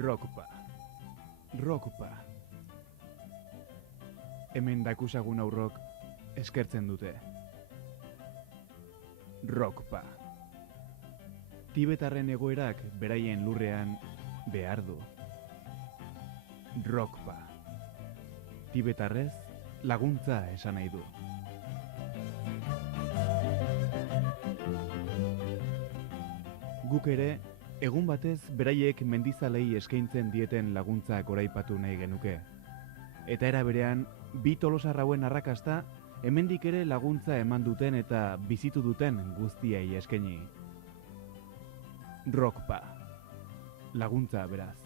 Rockpa. Rockpa. Hemen dakusagun aurrok eskertzen dute. Rockpa. Tibetarren egoerak beraien lurrean behar du. Rockpa. Tibetarrez laguntza esan nahi du. Guk ere, egun batez beraiek mendizalei eskaintzen dieten laguntza goraipatu nahi genuke. Eta era berean, bi tolosarrauen arrakasta, hemendik ere laguntza eman duten eta bizitu duten guztiei eskaini. Rockpa. Laguntza beraz.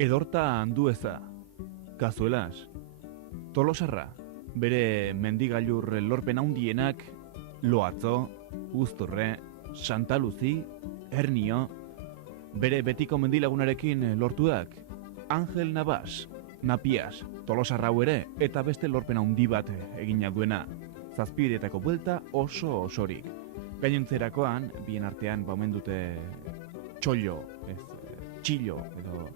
Edorta Andueza, Kazuelas, Tolosarra, bere mendigailur lorpen handienak, Loatzo, Uzturre, Santa Luzi, Hernio, bere betiko mendilagunarekin lortuak, Angel Navas, Napias, Tolosarra ere, eta beste lorpen handi bat egina duena, zazpidetako buelta oso osorik. Gainontzerakoan, bien artean baumen dute txollo, txillo, edo...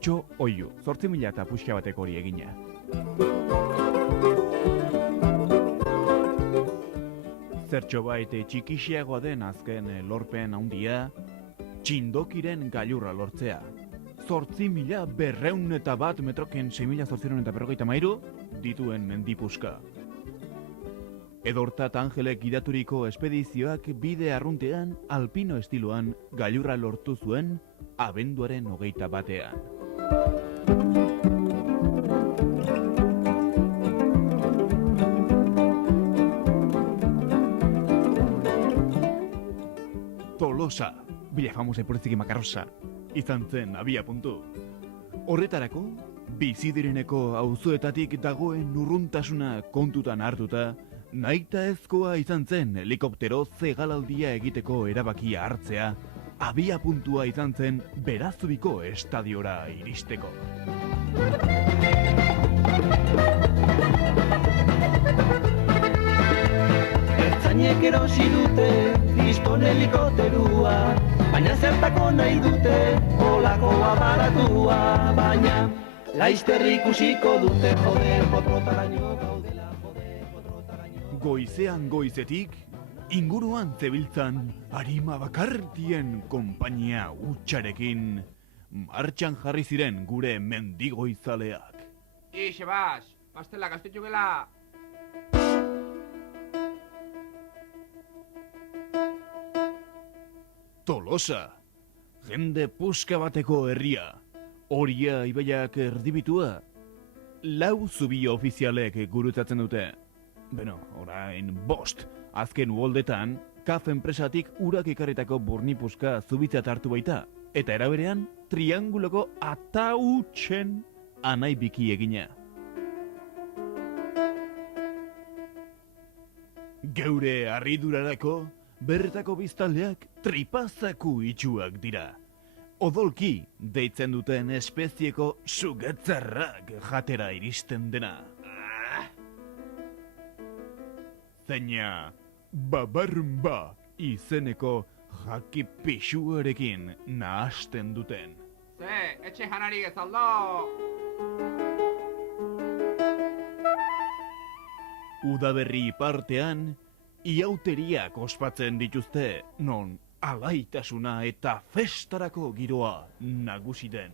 Txo oiu, 8.000 eta puxka bateko hori egina. Zertxo baite txikixiagoa den azken lorpen handia, txindokiren gailurra lortzea. 8.201 metroken 6.853 dituen mendipuska. Edorta eta Angelek gidaturiko espedizioak bide arruntean, alpino estiloan gailurra lortu zuen abenduaren 21. Tolosa, bila famosa ipurtzik makarrosa, izan zen abia puntu. Horretarako, bizidireneko auzoetatik dagoen urruntasuna kontutan hartuta, nahita ezkoa izan zen helikoptero zegalaldia egiteko erabakia hartzea, abia puntua izan zen Berazubiko estadiora iristeko. Ertzainek erosi dute kriston helikopterua, baina zertako nahi dute olako aparatua, baina laizter ikusiko dute joder potrotaraino gaudela, joder potrotaraino. Goizean goizetik, inguruan zebiltzan arima bakartien konpainia hutsarekin martxan jarri ziren gure mendigoizaleak. Ixe bas, pastela gaztetxo gela. Tolosa, jende puska bateko herria, Oria ibaiak erdibitua, 4 zubi ofizialek gurutzatzen dute. Beno, orain 5, azken uholdetan, KAF enpresatik urak ekarritako burnipuska zubitzat hartu baita, eta eraberean trianguloko atautxen anai biki egina. Geure harridurarako, berretako biztaldeak tripazaku itxuak dira. Odolki deitzen duten espezieko sugetzarrak jatera iristen dena. Zeina babarrumba izeneko jaki pixuarekin nahasten duten etxe janarik ez aldo. Udaberri partean, iauteriak ospatzen dituzte, non alaitasuna eta festarako giroa nagusi den.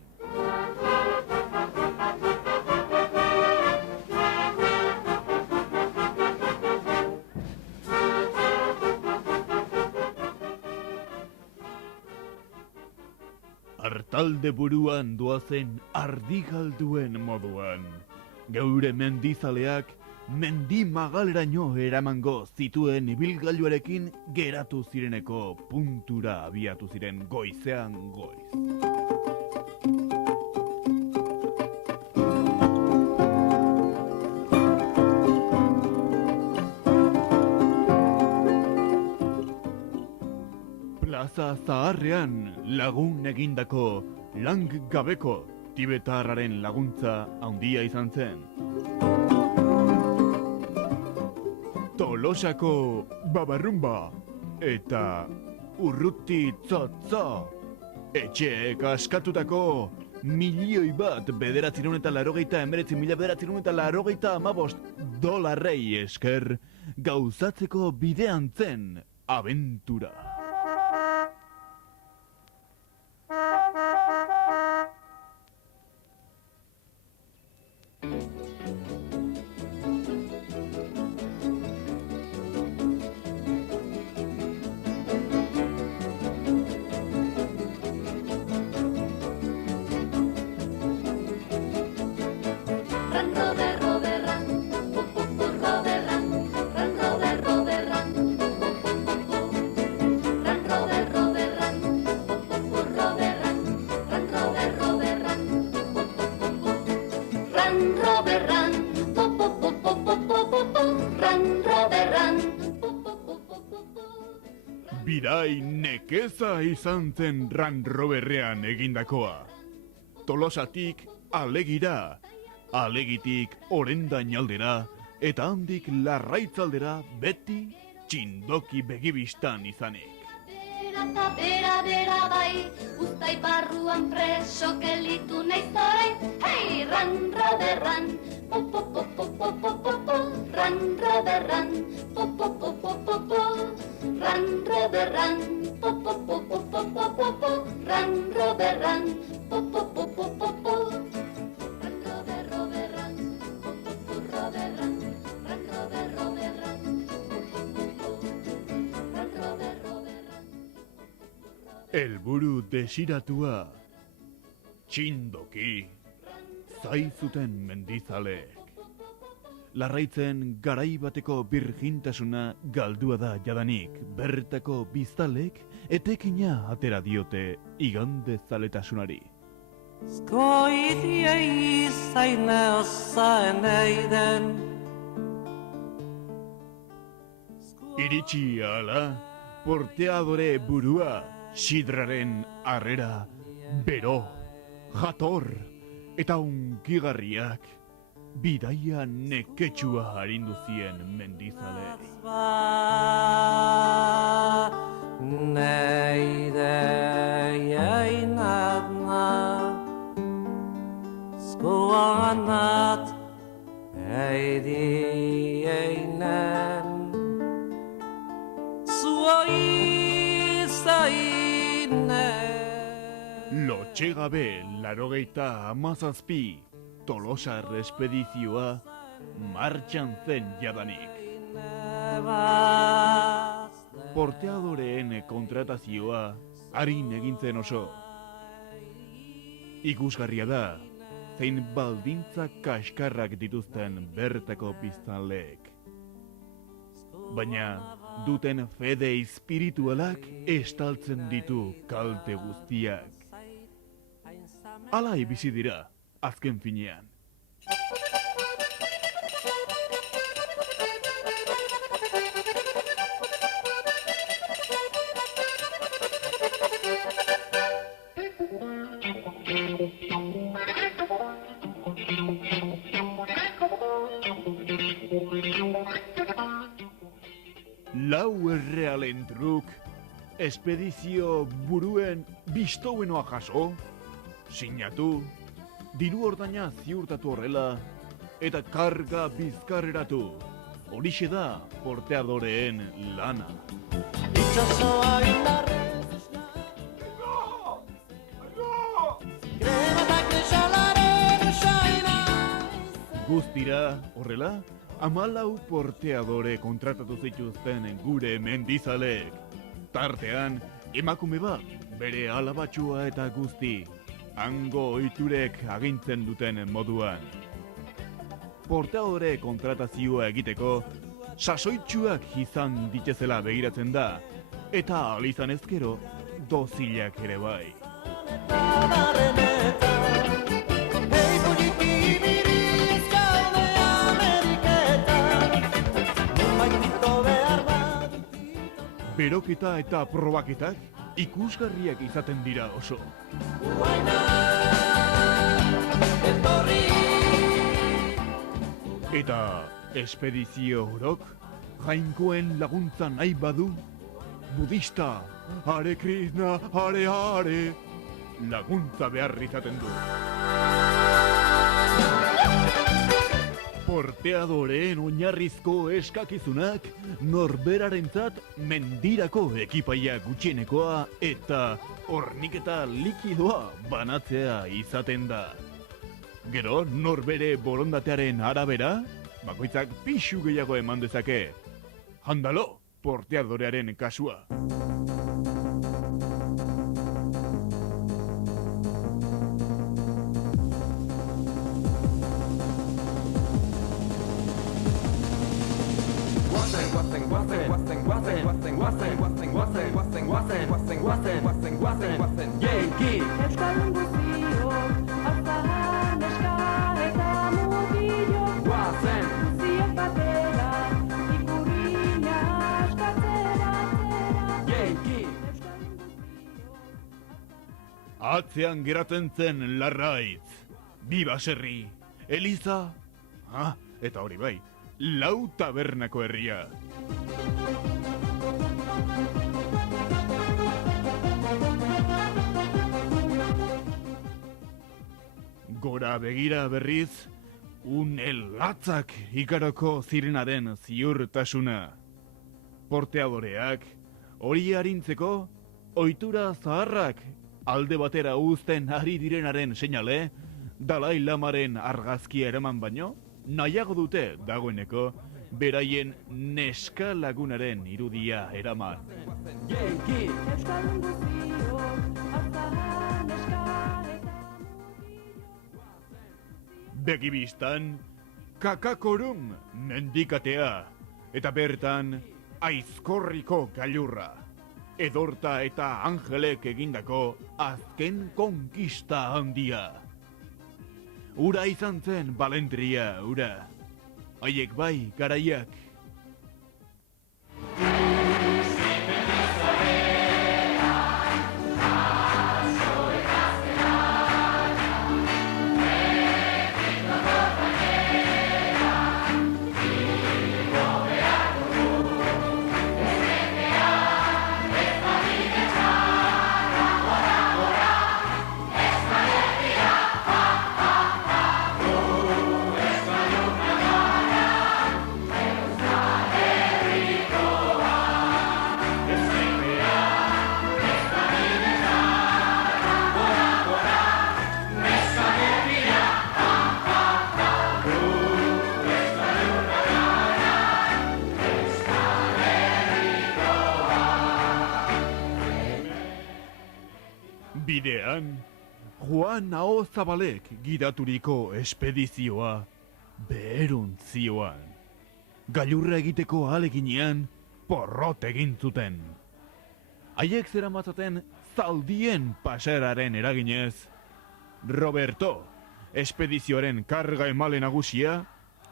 Artalde buruan doazen ardigalduen moduan. Geure mendizaleak mendi magaleraino eramango zituen ibilgailuarekin geratu zireneko puntura abiatu ziren goizean goiz. Plaza Zaharrean lagun egindako lang gabeko tibetarraren laguntza handia izan zen. Tolosako babarrumba eta urruti tzotzo etxeek askatutako 1.989.985 dolarrei esker gauzatzeko bidean zen abentura. Birai nekeza izan zen Land Roverrean egindakoa. Tolosatik Alegira, Alegitik Orendain aldera, eta handik Larraitzaldera beti txindoki begibistan izanik. Bera bai, uztai barruan preso gelitu naiz orain. Hei, ran, roderran, ran, roderran, ran, roderran, ran, roderran, Elburu desiratua, txindoki, zaizuten mendizaleek. Larraitzen garai bateko birjintasuna galdua da jadanik, bertako biztalek etekina atera diote igande zaletasunari. Skoitiei zaine osaen eiden. Iritsi ala, porteadore burua, sidraren harrera, bero, jator, eta unkigarriak, bidaia neketsua harindu zien mendizaleei. Neide einadna, skoanat, eidi einen, zuoi zainen. Lotxegabe 97 Tolosar espedizioa martxan zen jadanik. Porteadoreen kontratazioa harin egintzen oso. Ikusgarria da, zein baldintza kaskarrak dituzten bertako biztanleek. Baina duten fede espiritualak estaltzen ditu kalte guztiak. Alai bizi dira, azken finean. Lau errealen truk, espedizio buruen bistouenoa jaso, sinatu, diru ordaina ziurtatu horrela, eta karga bizkarreratu. Horixe da porteadoreen lana. Itxasoa indarrez Grebatak esalaren usaina Guztira, horrela, 14 porteadore kontratatu zituzten gure mendizalek. Tartean, emakume bat, bere alabatxua eta guzti, hango ohiturek agintzen duten moduan. Porteadore kontratazioa egiteko, sasoitsuak izan ditezela begiratzen da, eta ahal izan ezkero, dozilak ere bai. Hei positibiri eskaude Ameriketan Nonbaitito behar bat Beroketa eta probaketak ikusgarriak izaten dira oso. Eta espedizio horok, jainkoen laguntza nahi badu, budista, Hare Krishna, Hare, laguntza behar izaten du. Porteadoreen oinarrizko eskakizunak norberarentzat mendirako ekipaia gutxienekoa eta horniketa likidoa banatzea izaten da. Gero, norbere borondatearen arabera, bakoitzak pixu gehiago eman dezake. Handalo, porteadorearen kasua. Euskaldun guztiok, azahar, neska eta mutilok Guztiok batera, ikurriña askatzera Atzean geratzen zen Larraitz, bi baserri, Eliza, eta hori bai, lau tabernako herria. Gora begira berriz, latzak ikaroko zirenaren ziurtasuna. Porteadoreak, hori arintzeko, ohitura zaharrak alde batera uzten ari direnaren seinale, Dalai Lamaren argazkia eraman baino, nahiago dute dagoeneko, beraien neska lagunaren irudia eraman. Euskaldun guztiok, azahar, neska eta Begibistan, Kakakorum mendikatea, eta bertan Aizkorriko gailurra. Edorta eta Angelek egindako azken konkista handia. Ura izan zen balentria, ura. Haiek bai, garaiak. Bidean, Juan Ahozabalek gidaturiko espedizioa beherun zioan. Gailurra egiteko ahaleginean porrot egin zuten. Haiek zeramatzaten zaldien pasararen eraginez, Roberto, espedizioaren karga emale nagusia,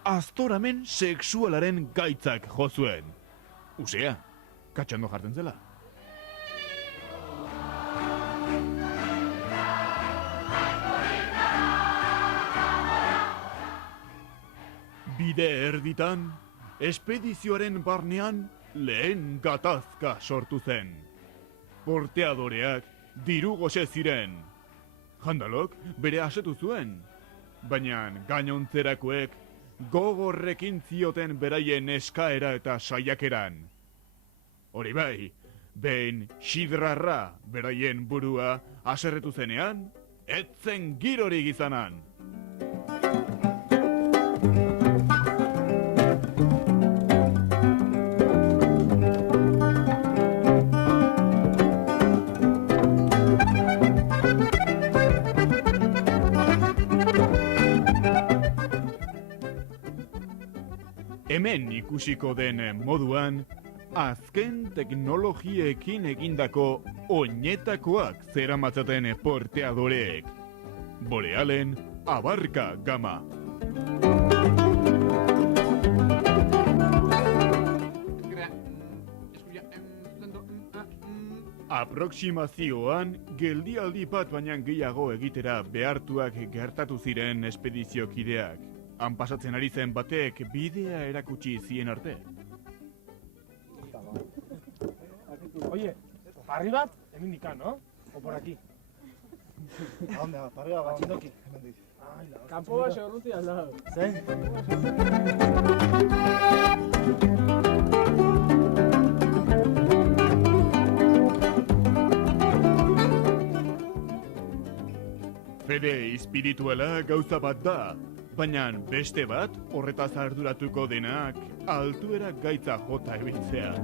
aztoramen sexualaren gaitzak jo zuen. Usea, katxando jartzen zela. Bide erditan, espedizioaren barnean lehen gatazka sortu zen. Porteadoreak diru goxe ziren. Jandalok bere asetu zuen, baina gainontzerakoek gogorrekin zioten beraien eskaera eta saiakeran. Hori bai, behin Xidrarra beraien burua haserretu zenean, etzen girorik izanan. Hemen ikusiko den moduan, azken teknologiekin egindako oinetakoak zeramatzaten porteadoreek. Borealen abarka gama. Aproximazioan, geldialdi bat baina gehiago egitera behartuak gertatu ziren espediziokideak. Han pasatzen ari zen batek bidea erakutsi zien arte. Oye, parri bat, hemen dikan, ¿no? O por aquí. ¿A dónde va? ¿Para arriba? Batxindoki. Ay, la Campo Baixo, Urruti al lado. ¿Sí? Fede espirituala gauza bat da, baina beste bat horretaz arduratuko denak altuera gaitza jota ebiltzea.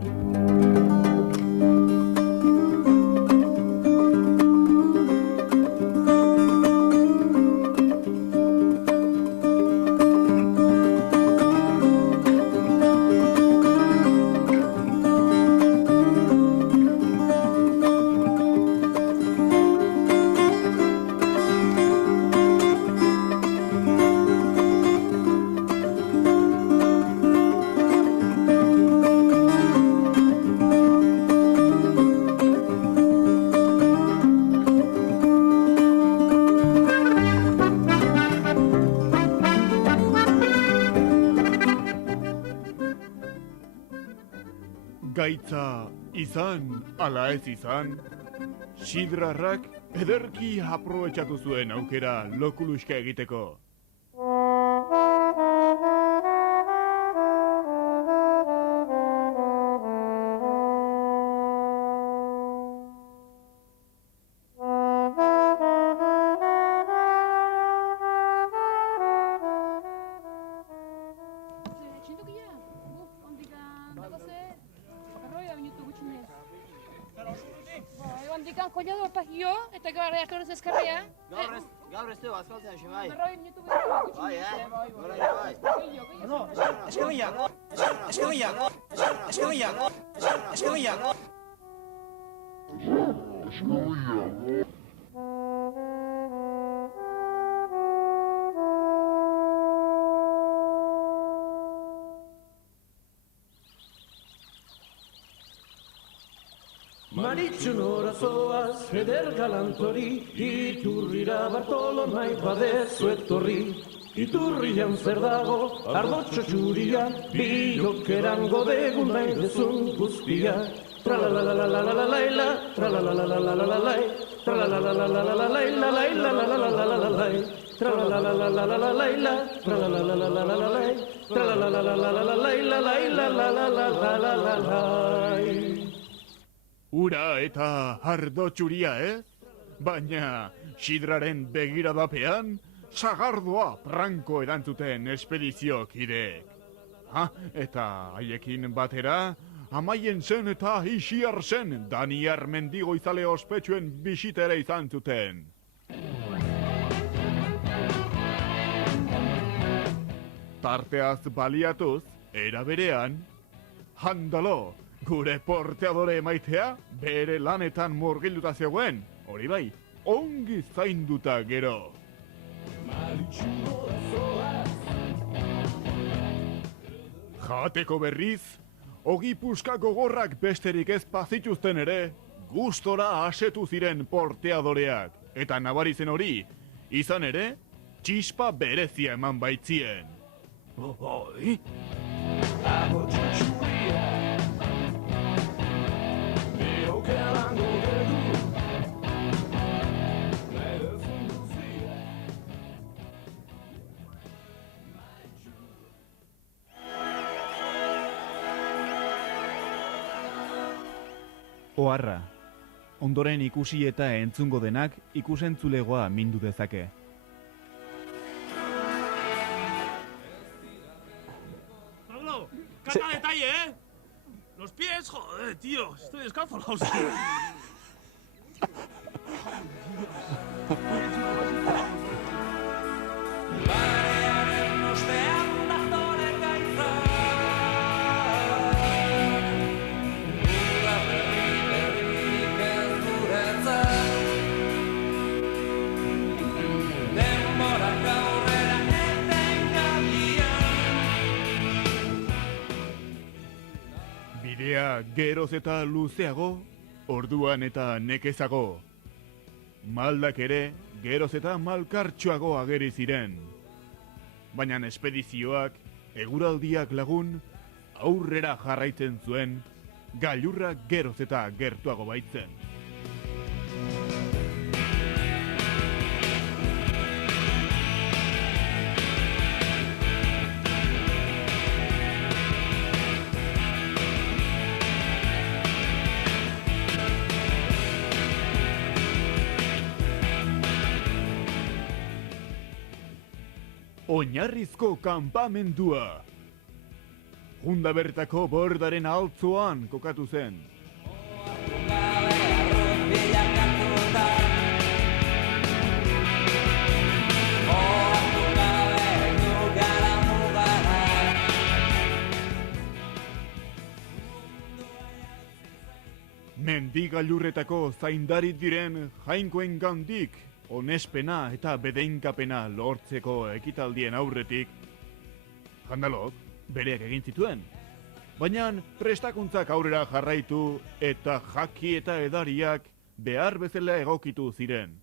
Gaitza izan, ala ez izan, Xidrarrak ederki aprobetxatu zuen aukera lokuluska egiteko. Txintokia, ondikan dagoze, arroia minutu gutxinez. Ondikan kollado pagio, eta gara jatorrez ezkarria. Gaur ez du, azkaltzen hasi bai. Arroia minutu gutxinez. Bai, gora bai. Gehiago. Eskamilla. Maritxunora zoaz, Feder galantori, Iturrira Bartolo nahi badezu etorri. Iturrian zer dago, ardotxo txuria, Biokeran godegun nahi dezun guztia. Tralalalalalalalaila, tralalalalalalai, tralalalalalalalailalailalalalalailai, tralalalalalalalaila, tralalalalalalai, tralalalalalalailalalalalalalalai. Ura eta ardo txuria, Baina Xidraren begiradapean, sagardoa pranko erantzuten espediziokideek. Eta haiekin batera, Amaien zen eta Ixiar zen Daniar mendigo izale ospetsuen bisitere izan zuten. Tarteaz baliatuz, era berean, Handalo, gure porteadore emaitea, bere lanetan murgilduta zegoen, hori bai, ongi zainduta gero. Jateko berriz, ogi puska gogorrak besterik ez pazituzten ere, gustora asetu ziren porteadoreak, eta nabarizen hori, izan ere, txispa berezia eman baitzien. Oi? Oharra. Ondoren ikusi eta entzungo denak ikusentzulegoa mindu dezake. Pablo, cada detalle, ¿eh? Los pies, joder, tío. Estoy descalzo, la hostia. Bidea geroz eta luzeago, orduan eta nekezago. Maldak ere geroz eta malkartxoago ageri ziren. Baina espedizioak, eguraldiak lagun, aurrera jarraitzen zuen, gailurra geroz eta gertuago baitzen. Oinarrizko kanpamendua. Junda bertako bordaren altzoan kokatu zen. Mendigailurretako zaindari diren jainkoen gandik onespena eta bedeinkapena lortzeko ekitaldien aurretik, jandalok bereak egin zituen. Baina prestakuntzak aurrera jarraitu eta jaki eta edariak behar bezala egokitu ziren.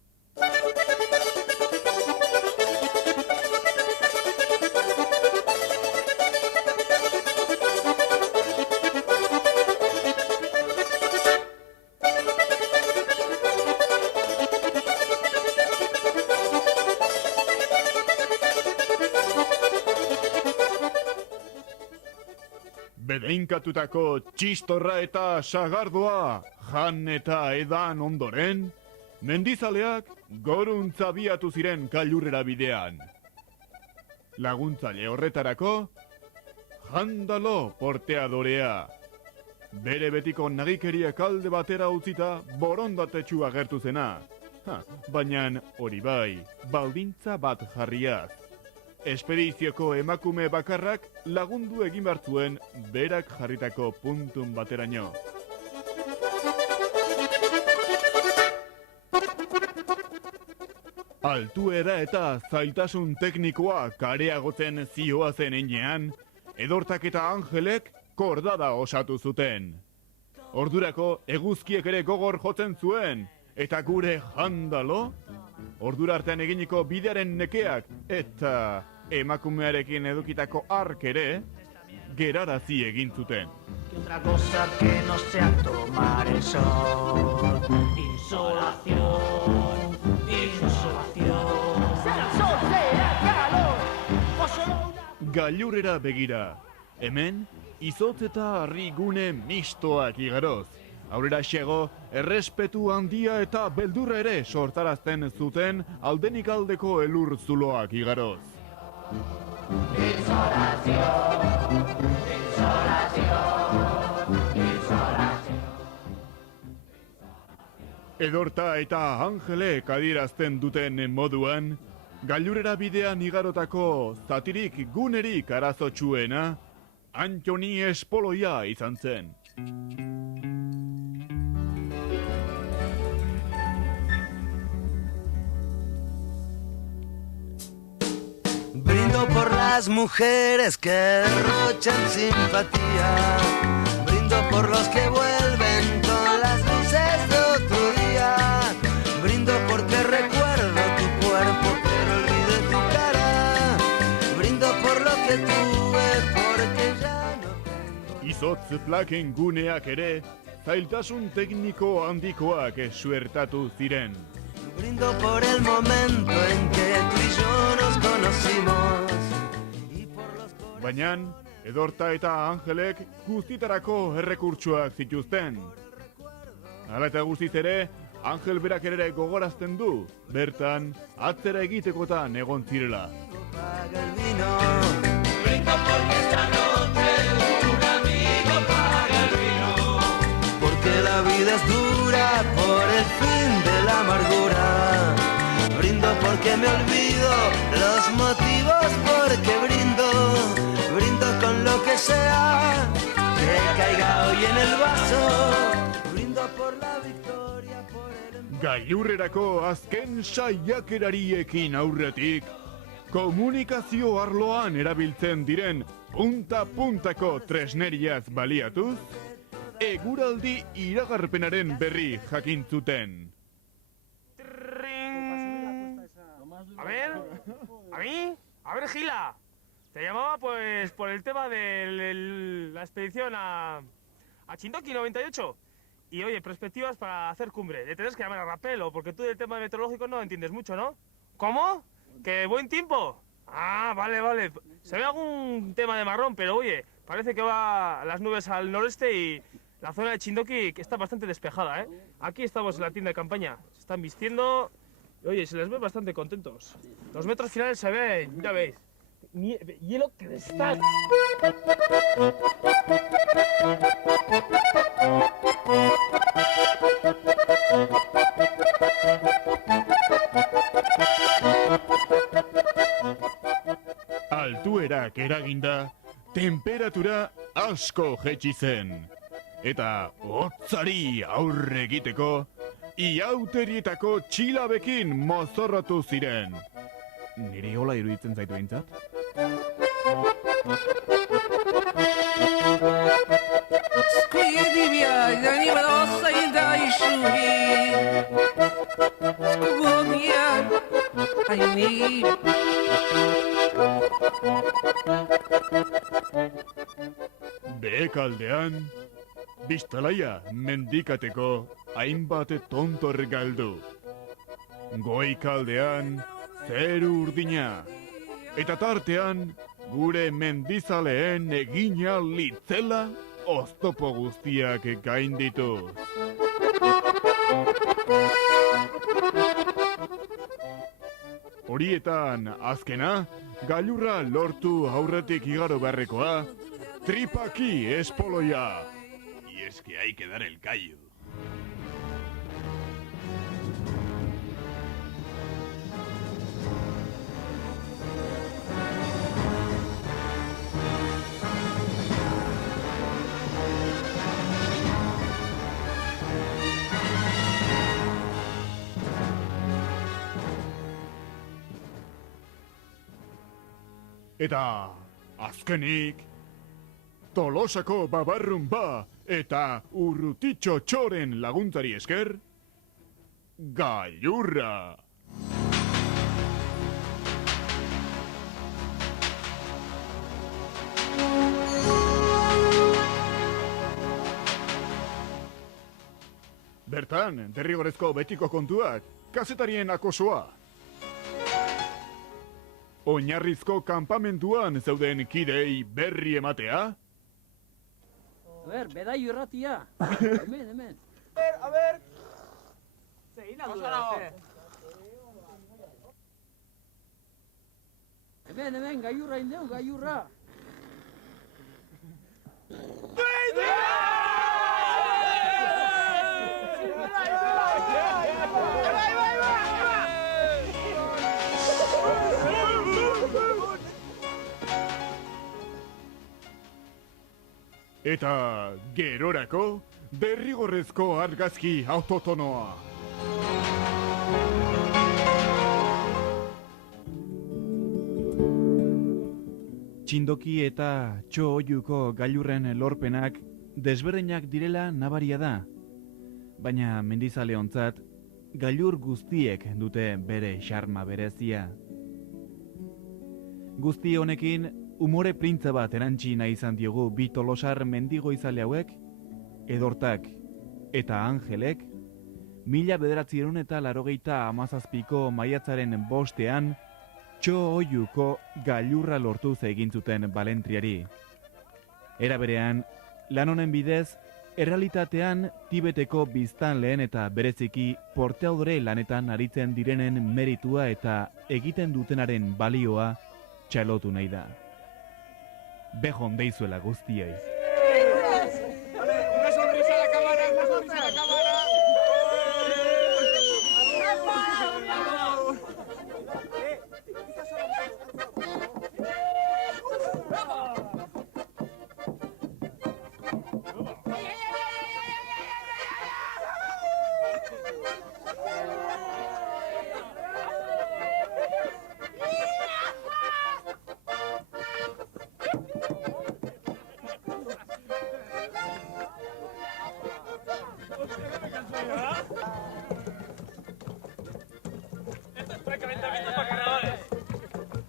Bedeinkatutako txistorra eta sagardoa jan eta edan ondoren, mendizaleak goruntza biatu ziren gailurrera bidean. Laguntzaile horretarako, jandalo porteadorea. Bere betiko nagikeriak alde batera utzita borondatetsu agertu zena. Baina hori bai, baldintza bat jarriaz. Espedizioko emakume bakarrak lagundu egin hartzuen berak jarritako puntun bateraino. Altuera eta zailtasun teknikoa kareagotzen zioazen enean, Edortak eta Angelek kordada osatu zuten. Ordurako eguzkiek ere gogor jotzen zuen, eta gure jandalo, ordura artean eginiko bidearen nekeak eta emakumearekin edukitako ark ere, gerarazi egin zuten. Que otra cosa que no sea tomar el sol. Insolación, insolación. Será sol, será calor. O solo una... Gailurrera begira, hemen izotz eta harrigune mistoak igaroz. Aurrera xego, errespetu handia eta beldurra ere sortarazten zuten aldenik aldeko elur zuloak igaroz. Edorta eta Angelek adierazten duten moduan, gailurrera bidean igarotako zatirik gunerik arazotsuena, Antoni Espoloia izan zen. Brindo por las mujeres que derrochan simpatía. Brindo por los que vuelven con las luces de otro día. Brindo porque recuerdo tu cuerpo pero olvidé tu cara. Brindo por lo que tuve porque ya no tengo. Izotz plaken guneak ere, zailtasun tekniko handikoak suertatu ziren. Brindo por el momento en que tú y yo nos conocimos. Baina, Edorta eta Angelek guztitarako errekurtsoak zituzten. Hala eta guztiz ere, Angel berak ere gogorazten du, bertan, atzera egitekotan egon zirela. Paga el vino. Brindo porque esta noche un amigo paga el vino. Porque la vida es dura por el fin de la amargura. Brindo porque me olvido los motivos porque brindo. Brindo con lo que sea que caiga hoy en el vaso. Brindo por la victoria, por el... Gailurrerako azken saiakerariekin aurretik, komunikazio arloan erabiltzen diren punta-puntako tresneriaz baliatuz, eguraldi iragarpenaren berri jakintzuten. A ver, ¿a mí? A ver, Gila. Te llamaba pues por el tema de la expedición a Chindoki 98. Y oye, perspectivas para hacer cumbre. Le tenés que llamar a Rapelo, porque tú del tema meteorológico no entiendes mucho, ¿no? ¿Cómo? ¿Que buen tiempo? Ah, vale, vale. Se ve algún tema de marrón, pero oye, parece que va las nubes al noreste y la zona de Chindoki que está bastante despejada, ¿eh? Aquí estamos en la tienda de campaña. Se están vistiendo. Oye, se les ve bastante contentos. Los metros finales se ven, ya veis. Hielo cristal. Altuerak eraginda, temperatura asko jetxi zen. Eta hotzari aurre egiteko, iauterietako txilabekin mozorrotu ziren. Niri hola iruditzen zaitu behintzat? Behekaldean, biztalaia mendikateko hainbat tontor galdu. Goikaldean, zeru urdina. Eta tartean, gure mendizaleen egina litzela oztopo guztiak gaindituz. Horietan, azkena, gailurra lortu aurretik igaro beharrekoa, tripaki espoloia. Y es que hay que dar el callo. Eta azkenik, Tolosako babarrunba eta Urrutitxo txoren laguntzari esker, gailurra! Bertan, derrigorrezko betiko kontuak, kazetarien akosoa. Oinarrizko kanpamentuan zeuden kidei berri ematea? A ver, bedai irratia. Hemen, hemen. A ver. Hemen, gaiurra indeu, gaiurra. Eta gerorako derrigorrezko argazki autotonoa. Txindoki eta Txo-Oiuko gailurren lorpenak desberdinak direla nabaria da. Baina mendizaleontzat gailur guztiek dute bere xarma berezia. Guzti honekin umore printza bat erantzi nahi izan diogu bi tolosar mendigoizale hauek, Edortak eta Angelek, 1987ko maiatzaren 5ean Txo-Oiuko gailurra lortuz egin zuten Balentriari. Era berean, lan honen bidez, Errealitatean, Tibeteko biztanleen eta bereziki porteadore lanetan aritzen direnen meritua eta egiten dutenaren balioa txalotu nahi da. Bejon deizuela guztiei. Una sonrisa a la cámara, una sonrisa a la cámara. Esto es precalentamiento para carnavales.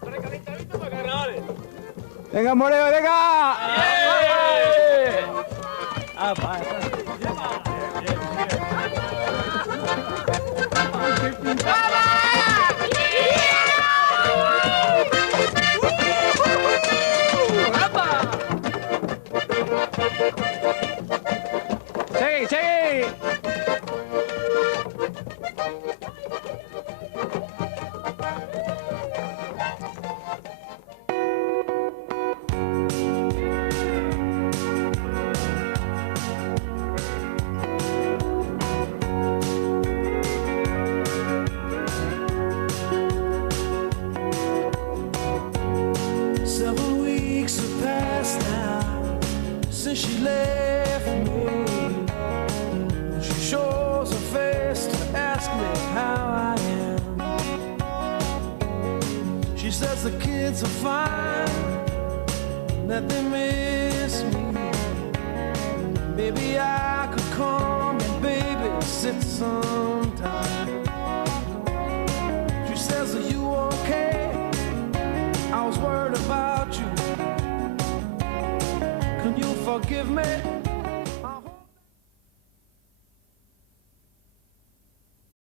Precalentamiento para carnavales. Venga, Moreo, venga. Seguí, seguí. Several weeks have passed now since she left me. She shows her face to ask me how I am. She says the kids are fine, that they miss me. Maybe I could come and babysit sometime. She says, are you okay? I was worried about you. Can you forgive me?